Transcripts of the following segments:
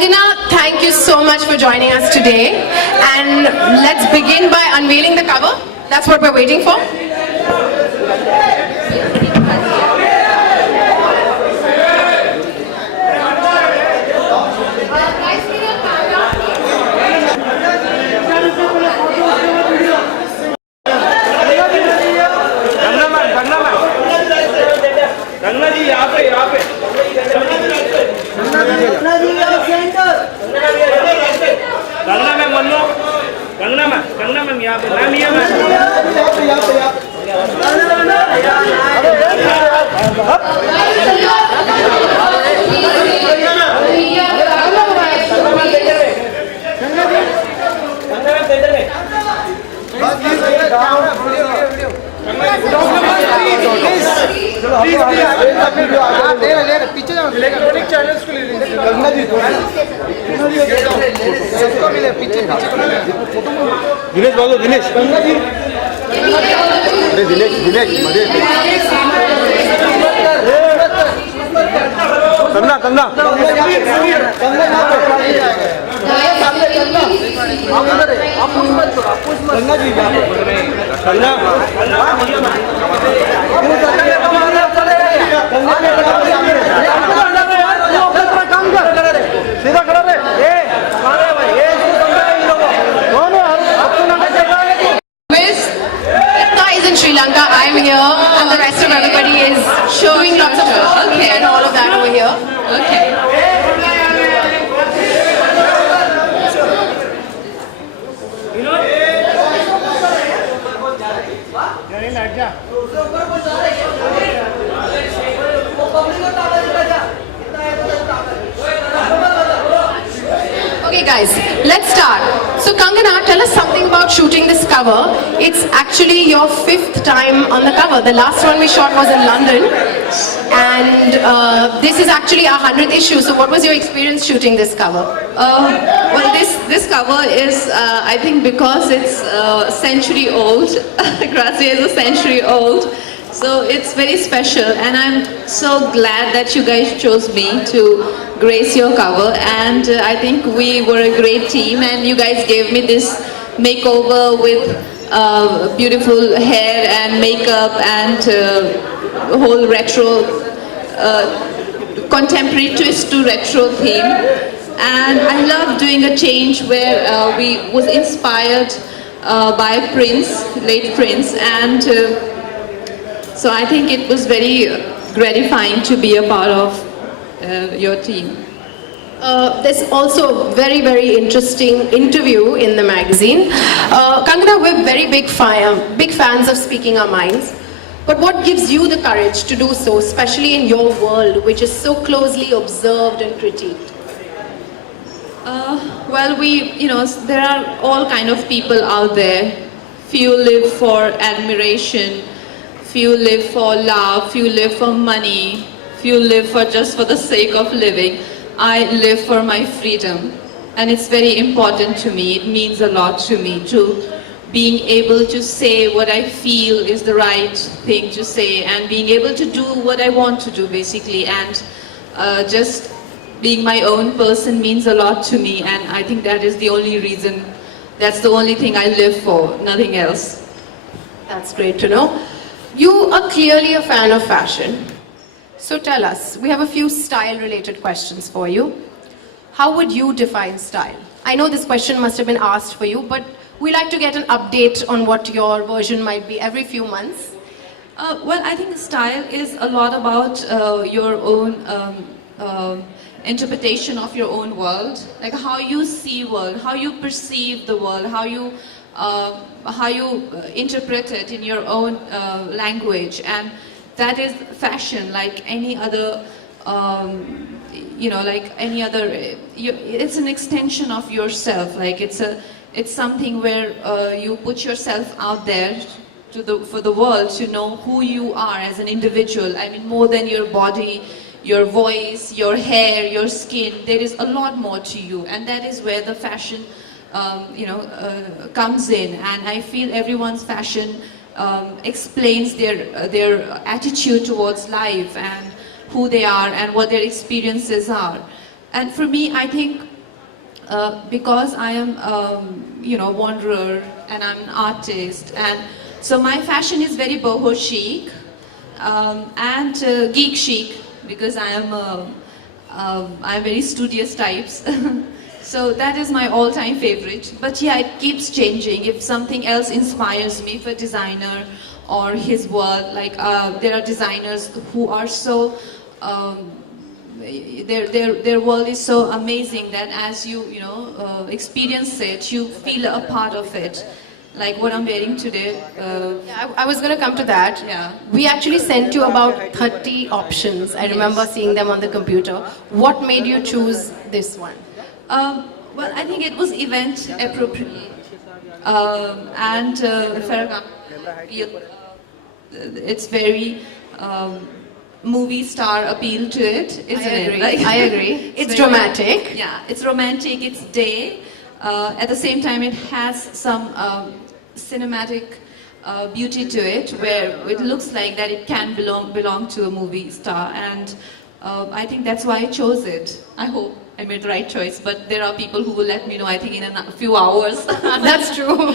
Kangana, thank you so much for joining us today. And let's begin by unveiling the cover. That's what we're waiting for. Kangana ma'am यहाँ पे ma'am यहाँ पीछे जाओ electronic channels को ले लीजिए गंगा जी सबको मिले पीछे दिनेश बोलो दिनेश गंगा जी दिनेश दिनेश मजे कंगना कंगना गंगा जी कंगना सीधा खड़ा रहे Guys in Sri Lanka, I'm here, and the rest of everybody is showing lots of love and all of that over here. Okay. Okay guys, let's start. So Kangana, tell us something about shooting this cover. It's actually your 5th time on the cover. The last one we shot was in London. And this is actually our 100th issue. So what was your experience shooting this cover? Well, this cover is, I think because it's a century old, Grazia is a century old. So it's very special, and I'm so glad that you guys chose me to grace your cover. And I think we were a great team, and you guys gave me this makeover with beautiful hair and makeup and whole retro, contemporary twist to retro theme. And I love doing a change where we was inspired by Prince, late Prince, and so I think it was very gratifying to be a part of your team. There's also a very, very interesting interview in the magazine. Kangana, we're very big fans of speaking our minds. But what gives you the courage to do so, especially in your world, which is so closely observed and critiqued? Well, there are all kind of people out there. Few live for admiration, few live for love, few live for money, few live for just for the sake of living. I live for my freedom, and it's very important to me. It means a lot to me to being able to say what I feel is the right thing to say, and being able to do what I want to do basically, and just being my own person means a lot to me, and I think that is the only reason, that's the only thing I live for, nothing else. That's great to know. You are clearly a fan of fashion. So tell us, we have a few style-related questions for you. How would you define style? I know this question must have been asked for you, but we like to get an update on what your version might be every few months. Well, I think style is a lot about your own interpretation of your own world, like how you see world, how you perceive the world, how you interpret it in your own language, and that is fashion, like any other, like any other. It's an extension of yourself. Like it's something where you put yourself out there for the world to know who you are as an individual. I mean, more than your body, your voice, your hair, your skin. There is a lot more to you, and that is where the fashion, comes in. And I feel everyone's fashion explains their attitude towards life and who they are and what their experiences are. And for me, I think because I am, wanderer and I'm an artist, and so my fashion is very boho chic and geek chic because I'm very studious types. So that is my all-time favorite. But yeah, it keeps changing. If something else inspires me, if a designer or his work, like there are designers who are so. Their world is so amazing that as you experience it, you feel a part of it. Like what I'm wearing today. I was going to come to that. Yeah. We actually sent you about 30 options. I remember seeing them on the computer. What made you choose this one? Well, I think it was event appropriate, and Farrakhan, it's very movie star appeal to it, isn't it? Like, I agree. It's very- dramatic. Yeah, it's romantic. It's day. At the same time, it has some cinematic beauty to it, where it looks like that it can belong to a movie star, and I think that's why I chose it. I hope I made the right choice, but there are people who will let me know, I think, in a few hours. That's true.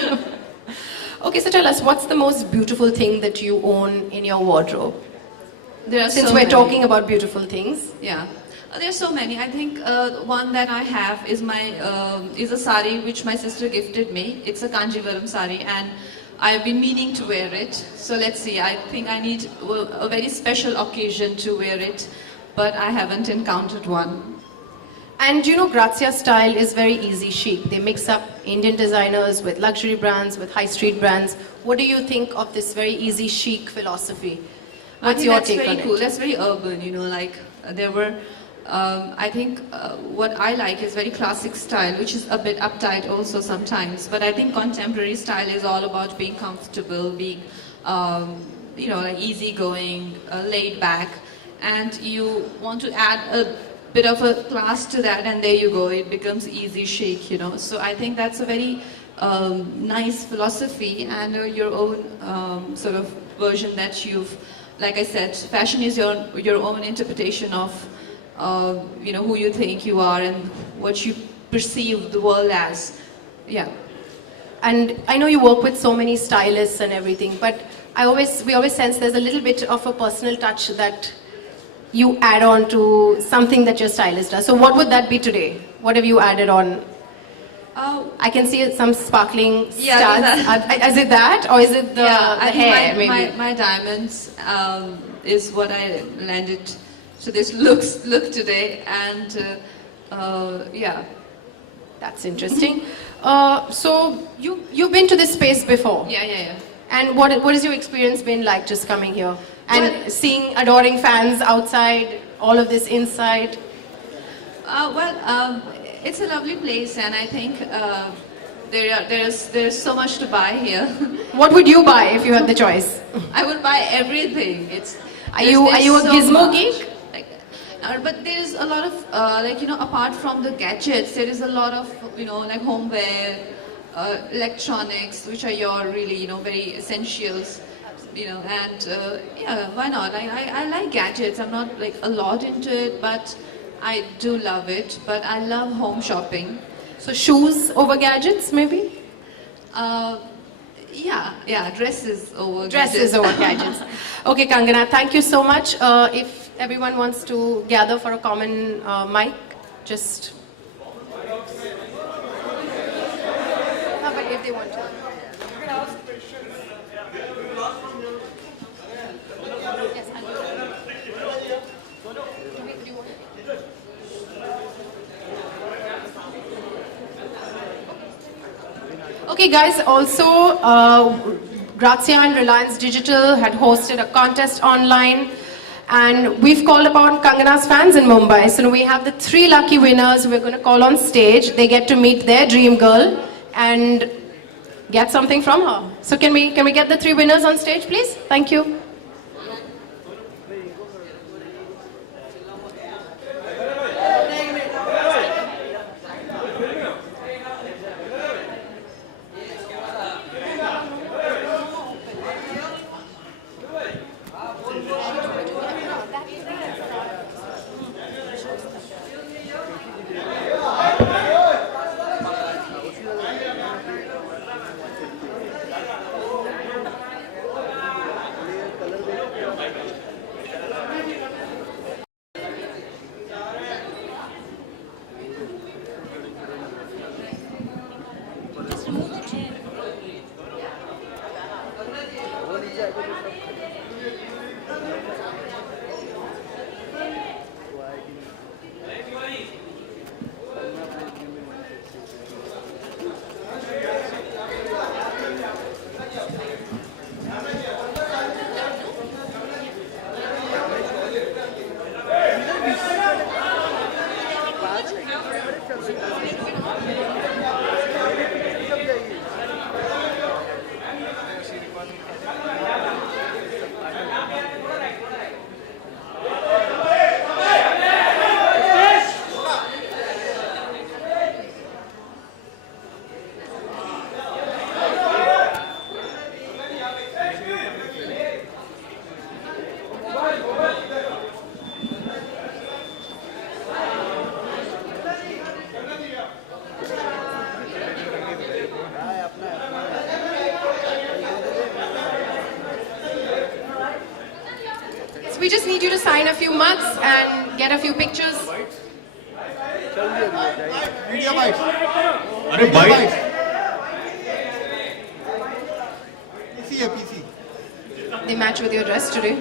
Okay, so tell us, what's the most beautiful thing that you own in your wardrobe? There are Since so we're many. talking about beautiful things. Yeah, there's so many. I think one that I have is is a sari which my sister gifted me. It's a Kanjivaram sari, and I've been meaning to wear it. So let's see. I think I need a very special occasion to wear it, but I haven't encountered one. And you know, Grazia style is very easy chic. They mix up Indian designers with luxury brands, with high street brands. What do you think of this very easy chic philosophy? What's your take That's on very cool. it? That's very urban, like there were, I think what I like is very classic style, which is a bit uptight also sometimes. But I think contemporary style is all about being comfortable, being, like easygoing, laid back. And you want to add a bit of a class to that, and there you go, it becomes easy chic, So I think that's a very nice philosophy and your own sort of version that you've, like I said, fashion is your own interpretation of, who you think you are and what you perceive the world as. Yeah. And I know you work with so many stylists and everything, but we always sense there's a little bit of a personal touch that you add on to something that your stylist does. So what would that be today? What have you added on? I can see some sparkling studs. Is it that, or is it the I think hair? Maybe. my diamonds is what I landed to this look today, and yeah. That's interesting. So you've been to this space before. Yeah. And what has your experience been like just coming here and seeing adoring fans outside, all of this inside? It's a lovely place, and I think there's so much to buy here. What would you buy if you had the choice? I would buy everything. Are you a gizmo geek? But there is a lot of apart from the gadgets, there is a lot of like homeware, electronics, which are your really very essentials. And yeah, why not? I like gadgets. I'm not like a lot into it, but I do love it. But I love home shopping. So shoes over gadgets, maybe? Yeah, dresses over Dresses gadgets. over gadgets. Okay, Kangana, thank you so much. If everyone wants to gather for a common mic, just... No, but if they want to. Yes, I'll do that. Do you want to? Okay guys, also Grazia and Reliance Digital had hosted a contest online, and we've called upon Kangana's fans in Mumbai. So we have the 3 lucky winners we're going to call on stage. They get to meet their dream girl and get something from her. So can we get the 3 winners on stage, please? Thank you. We just need you to sign a few mugs and get a few pictures. Media bites. अरे bite PC है PC. They match with your dress today.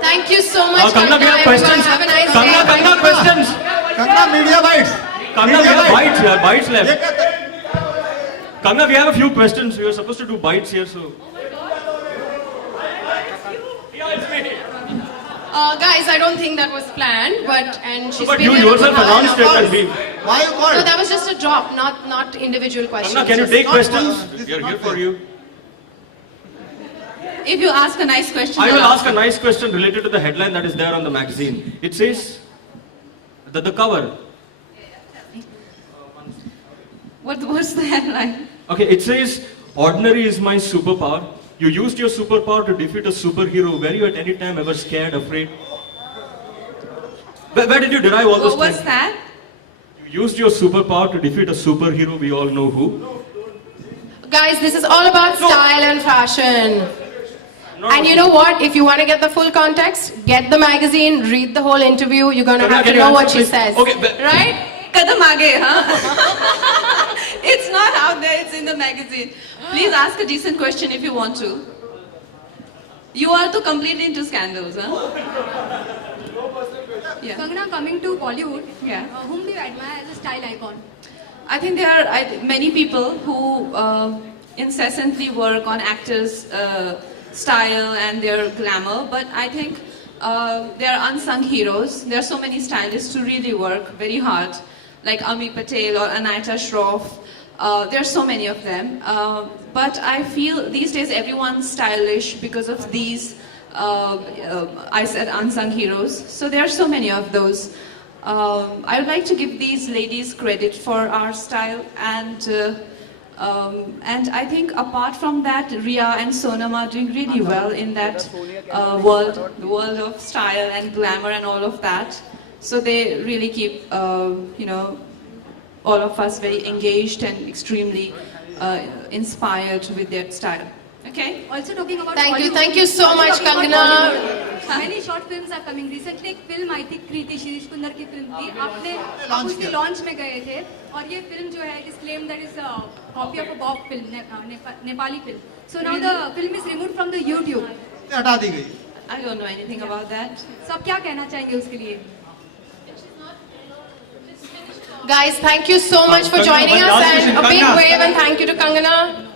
Thank you so much, Kangana, we have everyone. questions. Have a nice day. Kangana, Thank Kangana, you. questions. Kangana media bites. Kangana, we have bites here, bites ये left. कहते हैं. Kangana, we have a few questions. We were supposed to do bites here, so. Yeah, it's me. Guys, I don't think that was planned, and she's But been you here yourself for half an announced it hour. and we. Why you No, called? that was just a drop, not individual questions. Kangana, can you Just- take not- questions? this is We are not here for fair. you. If you ask a nice question, I will I'll ask a nice question related to the headline that is there on the magazine. It says that the cover. What's the headline? Okay, it says, ordinary is my superpower. You used your superpower to defeat a superhero. Were you at any time ever scared, afraid? Where did you derive all those What's things? that? You used your superpower to defeat a superhero. We all know who. Guys, this is all about style and fashion. No, And no. you know what? If you want to get the full context, get the magazine, read the whole interview. You're going to Kangana, have to can you know what answer, she please? says. Okay, but- Right? Kadam aage, huh? It's not out there, it's in the magazine. Please ask a decent question if you want to. You are too completely into scandals, huh? Yeah. Kangana, coming to Bollywood, Yeah. whom do you admire as a style icon? I think there are many people who incessantly work on actors' style and their glamour, but I think they are unsung heroes. There are so many stylists who really work very hard, like Ami Patel or Anita Shroff. There are so many of them. But I feel these days everyone's stylish because of these, I said unsung heroes. So there are so many of those. I would like to give these ladies credit for our style, and I think apart from that, Ria and Sonam are doing really well in that the world of style and glamour and all of that. So they really keep, all of us very engaged and extremely inspired with their style. Okay? Also talking about Thank you so Also much, talking about Kangana. Bollywood, Many short films are coming. Recently एक film आई थी कृति शिरीष कुंदर की film थी. आप उसकी launch में गए थे और ये फिल्म जो है इस claim that is copy of a Bob film Nepali film. So now the film is removed from the YouTube. हटा दी गई. I don't know anything about that. So आप क्या कहना चाहेंगे उसके लिए? Guys, thank you so much for Kangana, joining one us last and question. a big Kangana. wave and thank you to Kangana.